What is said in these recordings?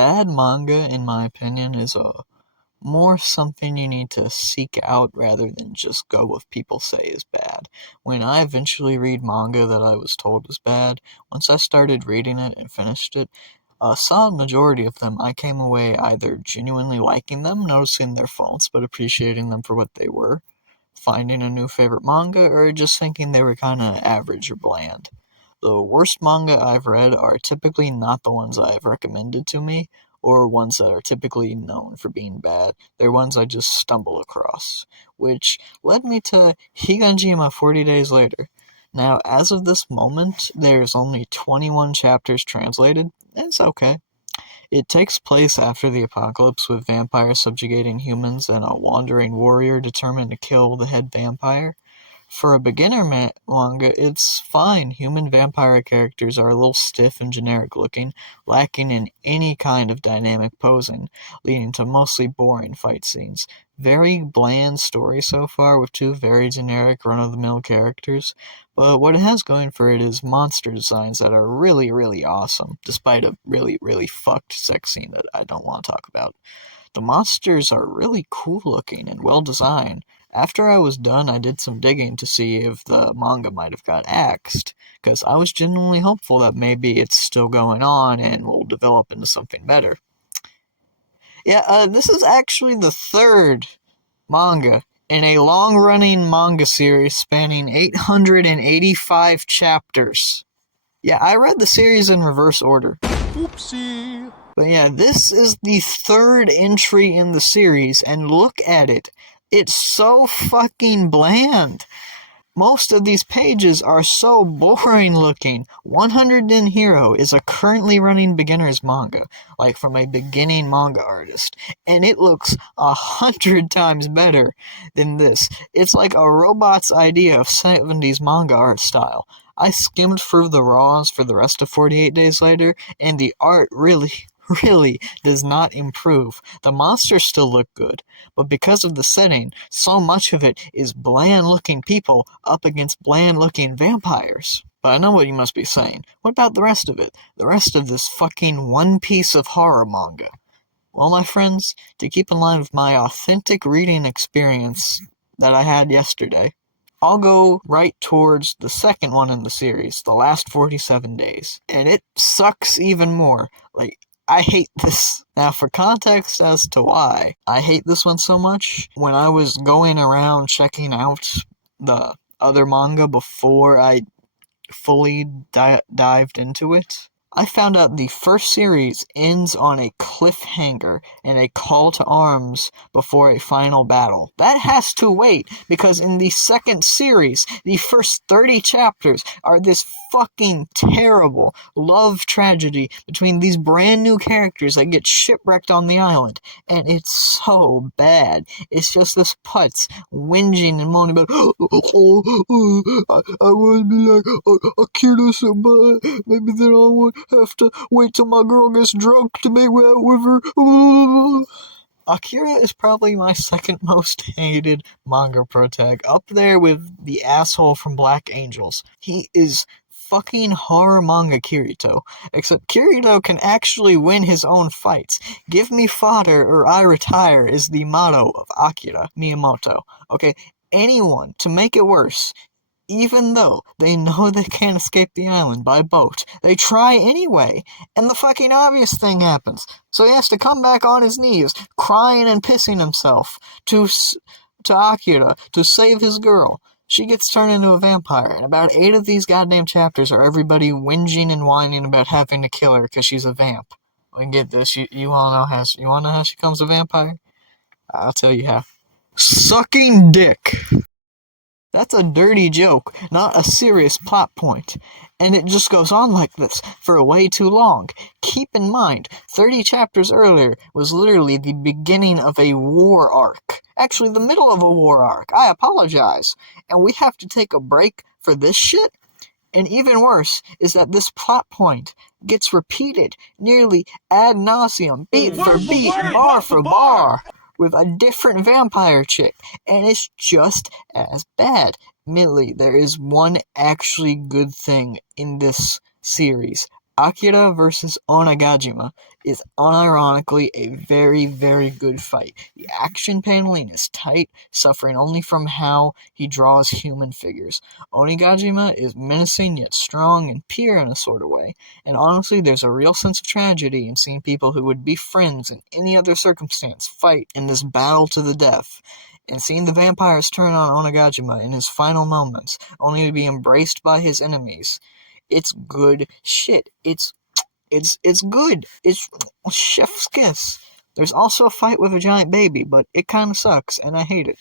bad manga, in my opinion, is a more something you need to seek out rather than just go with people say is bad. When I eventually read manga that I was told was bad, once I started reading it and finished it, a solid majority of them I came away either genuinely liking them, noticing their faults, but appreciating them for what they were, finding a new favorite manga, or just thinking they were kinda average or bland. The worst manga I've read are typically not the ones I've recommended to me, or ones that are typically known for being bad. They're ones I just stumble across, which led me to Higanjima 40 Days Later. Now, as of this moment, there's only 21 chapters translated. It's okay. It takes place after the apocalypse, with vampires subjugating humans and a wandering warrior determined to kill the head vampire. For a beginner manga, it's fine. Human vampire characters are a little stiff and generic looking, lacking in any kind of dynamic posing, leading to mostly boring fight scenes. Very bland story so far, with two very generic run-of-the-mill characters, but what it has going for it is monster designs that are really, really awesome, despite a really, really fucked sex scene that I don't want to talk about. The monsters are really cool looking and well designed. After I was done, I did some digging to see if the manga might have got axed, because I was genuinely hopeful that maybe it's still going on and will develop into something better. Yeah, this is actually the third manga in a long-running manga series spanning 885 chapters. Yeah, I read the series in reverse order. Oopsie. But yeah, this is the third entry in the series, and look at it. It's so fucking bland. Most of these pages are so boring looking. 100 Den Hero is a currently running beginner's manga, like from a beginning manga artist, and it looks 100 times better than this. It's like a robot's idea of 70s manga art style. I skimmed through the raws for the rest of 48 Days Later, and the art really does not improve. The monsters still look good, but because of the setting, so much of it is bland-looking people up against bland-looking vampires. But I know what you must be saying. What about the rest of it? The rest of this fucking one piece of horror manga? Well, my friends, to keep in line with my authentic reading experience that I had yesterday, I'll go right towards the second one in the series, The Last 47 Days. And it sucks even more. I hate this. Now, for context as to why I hate this one so much, when I was going around checking out the other manga before I fully dived into it, I found out the first series ends on a cliffhanger and a call to arms before a final battle. That has to wait, because in the second series, the first 30 chapters are this fucking terrible love tragedy between these brand new characters that get shipwrecked on the island, and it's so bad. It's just this putz whinging and moaning about, I want to be like Akira so bad, maybe then I won't have to wait till my girl gets drunk to make out with her. Akira is probably my second most hated manga protag, up there with the asshole from Black Angels. He is fucking horror manga Kirito, except Kirito can actually win his own fights. Give me fodder or I retire is the motto of Akira Miyamoto. Okay, anyone, to make it worse, even though they know they can't escape the island by boat, they try anyway, and the fucking obvious thing happens. So he has to come back on his knees, crying and pissing himself, to Akira to save his girl. She gets turned into a vampire, and about 8 of these goddamn chapters are everybody whinging and whining about having to kill her because she's a vamp. We get this. You wanna know how she becomes a vampire? I'll tell you how. Sucking dick. That's a dirty joke, not a serious plot point. And it just goes on like this for way too long. Keep in mind, 30 chapters earlier was literally the beginning of a war arc. Actually, the middle of a war arc. I apologize. And we have to take a break for this shit? And even worse is that this plot point gets repeated nearly ad nauseum, beat for beat, bar for bar, with a different vampire chick, and it's just as bad. Admittedly, there is one actually good thing in this series. Akira versus Onagajima is unironically a very, very good fight. The action paneling is tight, suffering only from how he draws human figures. Onigajima is menacing yet strong and pure in a sort of way, and honestly there's a real sense of tragedy in seeing people who would be friends in any other circumstance fight in this battle to the death. And seeing the vampires turn on Onagajima in his final moments, only to be embraced by his enemies. It's good shit. It's good. It's chef's kiss. There's also a fight with a giant baby, but it kinda sucks, and I hate it.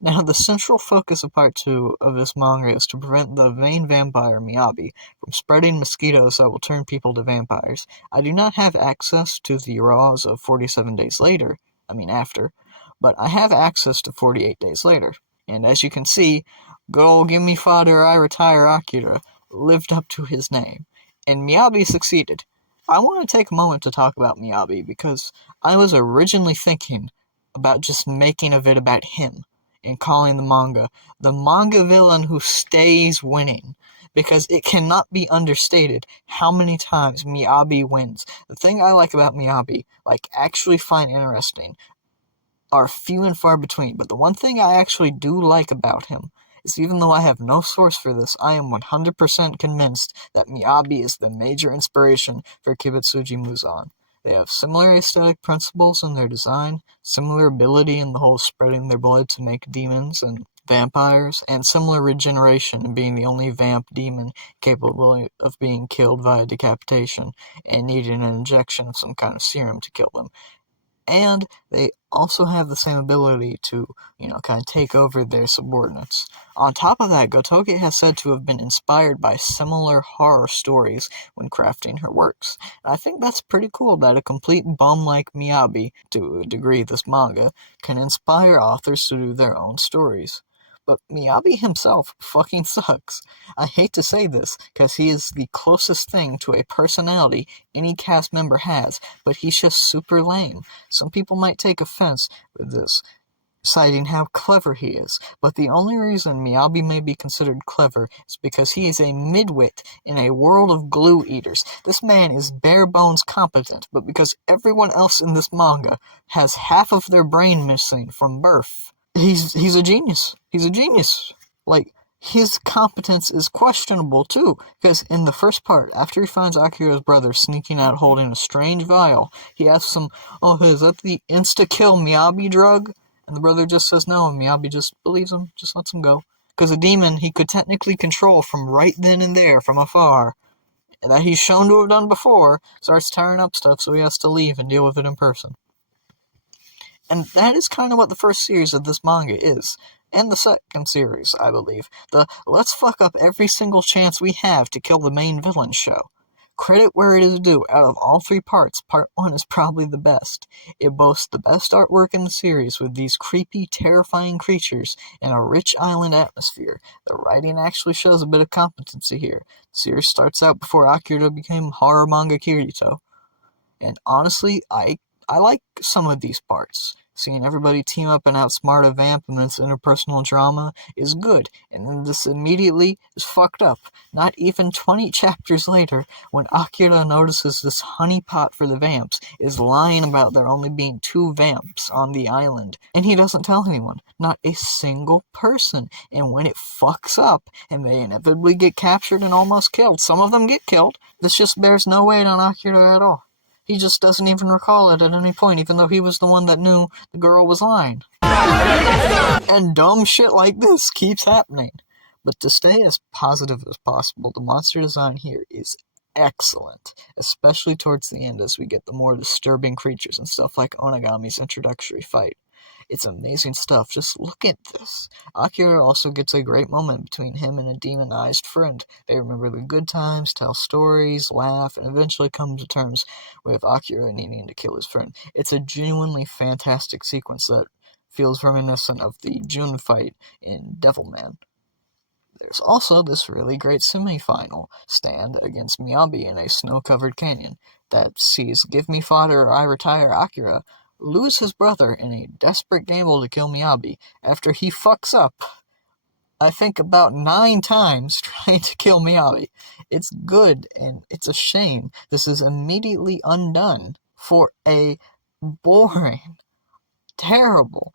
Now, the central focus of part 2 of this manga is to prevent the main vampire, Miyabi, from spreading mosquitoes that will turn people to vampires. I do not have access to the raws of 47 days later, after, but I have access to 48 days later. And as you can see, good old Gimme Fodder I Retire Akira lived up to his name, and Miyabi succeeded. I want to take a moment to talk about Miyabi because I was originally thinking about just making a vid about him and calling the manga villain who stays winning, because it cannot be understated how many times Miyabi wins. The thing I like about Miyabi, actually find interesting, are few and far between, but the one thing I actually do like about him is, even though I have no source for this, I am 100% convinced that Miyabi is the major inspiration for Kibutsuji Muzan. They have similar aesthetic principles in their design, similar ability in the whole spreading their blood to make demons and vampires, and similar regeneration in being the only vamp demon capable of being killed via decapitation and needing an injection of some kind of serum to kill them. And they also have the same ability to, kind of take over their subordinates. On top of that, Gotoge has said to have been inspired by similar horror stories when crafting her works. And I think that's pretty cool that a complete bum like Miyabi, to a degree this manga, can inspire authors to do their own stories. But Miyabi himself fucking sucks. I hate to say this, because he is the closest thing to a personality any cast member has, but he's just super lame. Some people might take offense with this, citing how clever he is, but the only reason Miyabi may be considered clever is because he is a midwit in a world of glue eaters. This man is bare bones competent, but because everyone else in this manga has half of their brain missing from birth, he's a genius. He's a genius. His competence is questionable too, because in the first part, after he finds Akira's brother sneaking out holding a strange vial, he asks him, "Oh, hey, is that the insta-kill Miyabi drug?" And the brother just says no, and Miyabi just believes him, just lets him go. Because a demon he could technically control from right then and there, from afar, that he's shown to have done before, starts tearing up stuff, so he has to leave and deal with it in person. And that is kind of what the first series of this manga is. And the second series, I believe. The let's fuck up every single chance we have to kill the main villain show. Credit where it is due, out of all three parts, part 1 is probably the best. It boasts the best artwork in the series with these creepy, terrifying creatures and a rich island atmosphere. The writing actually shows a bit of competency here. The series starts out before Akira became horror manga Kirito. And honestly, I like some of these parts. Seeing everybody team up and outsmart a vamp amidst interpersonal drama is good, and then this immediately is fucked up. Not even 20 chapters later, when Akira notices this honeypot for the vamps is lying about there only being 2 vamps on the island, and he doesn't tell anyone, not a single person. And when it fucks up, and they inevitably get captured and almost killed, some of them get killed, this just bears no weight on Akira at all. He just doesn't even recall it at any point, even though he was the one that knew the girl was lying. And dumb shit like this keeps happening. But to stay as positive as possible, the monster design here is excellent, especially towards the end as we get the more disturbing creatures and stuff like Onagami's introductory fight. It's amazing stuff. Just look at this. Akira also gets a great moment between him and a demonized friend. They remember the good times, tell stories, laugh, and eventually come to terms with Akira needing to kill his friend. It's a genuinely fantastic sequence that feels reminiscent of the Jun fight in Devilman. There's also this really great semi-final stand against Miyabi in a snow-covered canyon that sees Give Me Fodder or I Retire Akira lose his brother in a desperate gamble to kill Miyabi after he fucks up I think about 9 times trying to kill Miyabi. It's good, and it's a shame this is immediately undone for a boring, terrible,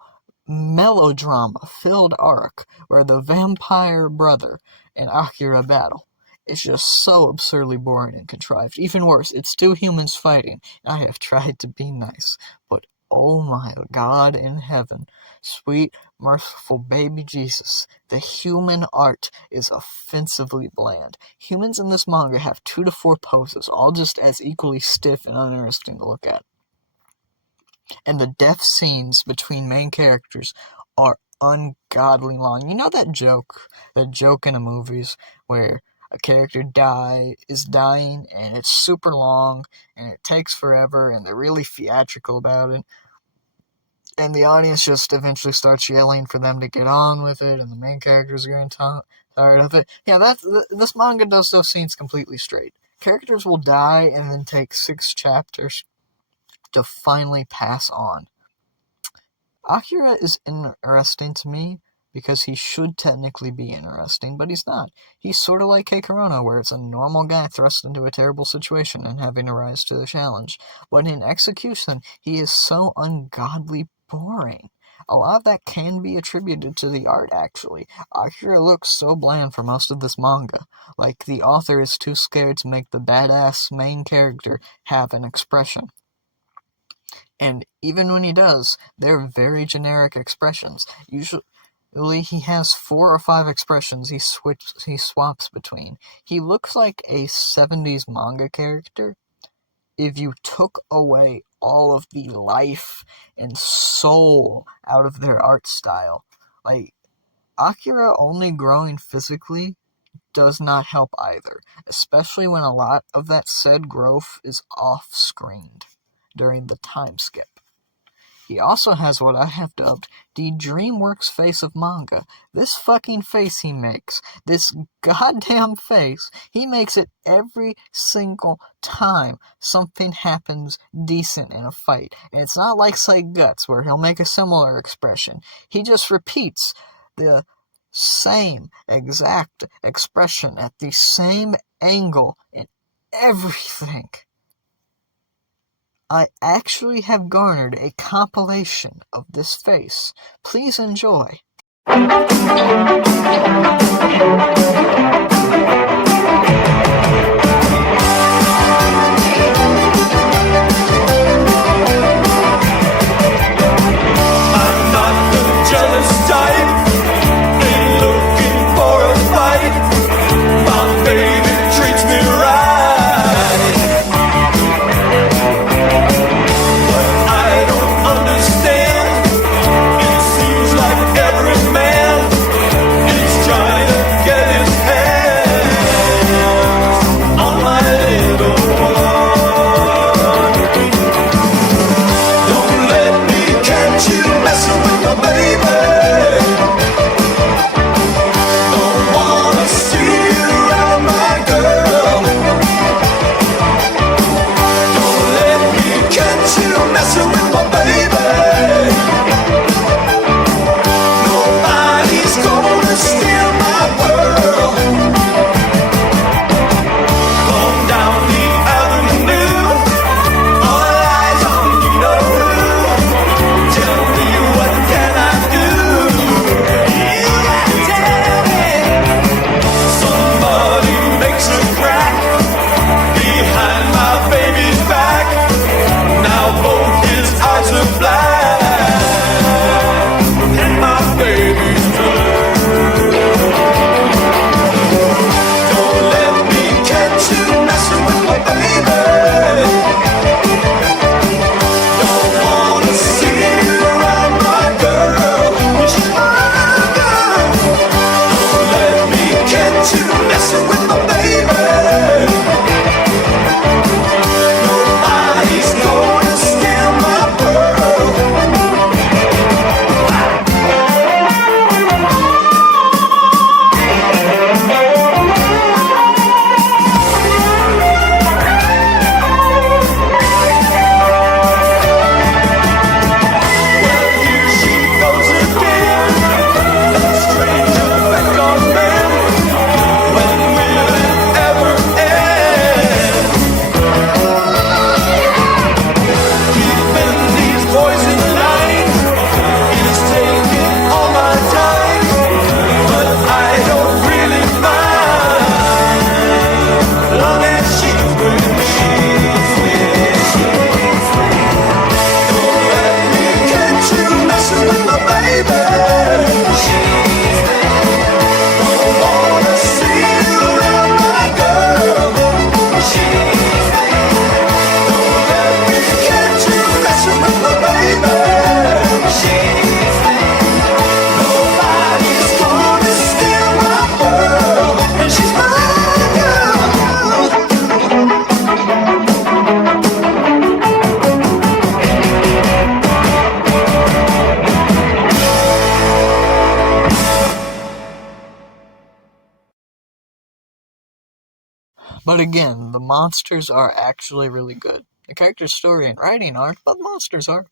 melodrama-filled arc where the vampire brother and Akira battle. It's just so absurdly boring and contrived. Even worse, it's 2 humans fighting. I have tried to be nice, but oh my God in heaven, sweet, merciful baby Jesus, the human art is offensively bland. Humans in this manga have 2 to 4 poses, all just as equally stiff and uninteresting to look at. And the death scenes between main characters are ungodly long. You know that joke in the movies where a character is dying and it's super long and it takes forever and they're really theatrical about it, and the audience just eventually starts yelling for them to get on with it, and the main characters are getting tired of it. Yeah, this manga does those scenes completely straight. Characters will die and then take 6 chapters to finally pass on. Akira is interesting to me because he should technically be interesting, but he's not. He's sort of like Keikarono, where it's a normal guy thrust into a terrible situation and having to rise to the challenge. But in execution, he is so ungodly boring. A lot of that can be attributed to the art, actually. Akira looks so bland for most of this manga, like the author is too scared to make the badass main character have an expression. And even when he does, they're very generic expressions. Usually he has 4 or 5 expressions he swaps between. He looks like a 70s manga character if you took away all of the life and soul out of their art style. Like, Akira only growing physically does not help either, especially when a lot of that said growth is off-screened during the time skip. He also has what I have dubbed the DreamWorks face of manga. This fucking face he makes, this goddamn face, he makes it every single time something happens decent in a fight. And it's not like Say Guts, where he'll make a similar expression. He just repeats the same exact expression at the same angle in everything. I actually have garnered a compilation of this face. Please enjoy. But again, the monsters are actually really good. The character story and writing aren't, but the monsters are.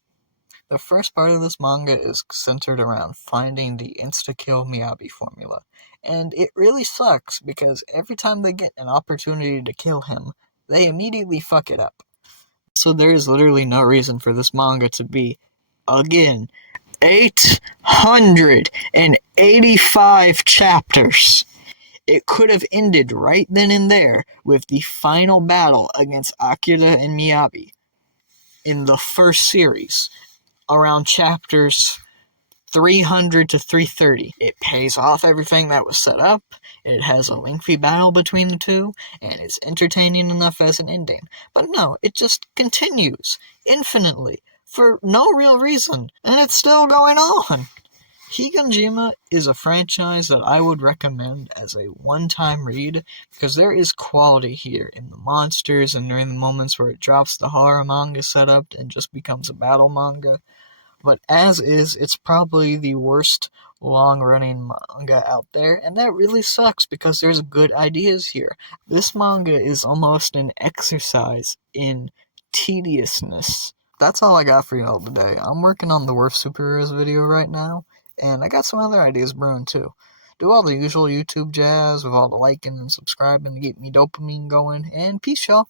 The first part of this manga is centered around finding the insta-kill Miyabi formula. And it really sucks because every time they get an opportunity to kill him, they immediately fuck it up. So there is literally no reason for this manga to be, again, 885 chapters. It could have ended right then and there with the final battle against Akira and Miyabi in the first series, around chapters 300 to 330. It pays off everything that was set up, it has a lengthy battle between the two, and it's entertaining enough as an ending. But no, it just continues infinitely for no real reason, and it's still going on. Higanjima is a franchise that I would recommend as a one-time read because there is quality here in the monsters and during the moments where it drops the horror manga setup and just becomes a battle manga. But as is, it's probably the worst long-running manga out there, and that really sucks because there's good ideas here. This manga is almost an exercise in tediousness. That's all I got for y'all today. I'm working on the worst superheroes video right now, and I got some other ideas brewing too. Do all the usual YouTube jazz with all the liking and subscribing to get me dopamine going, and peace, y'all.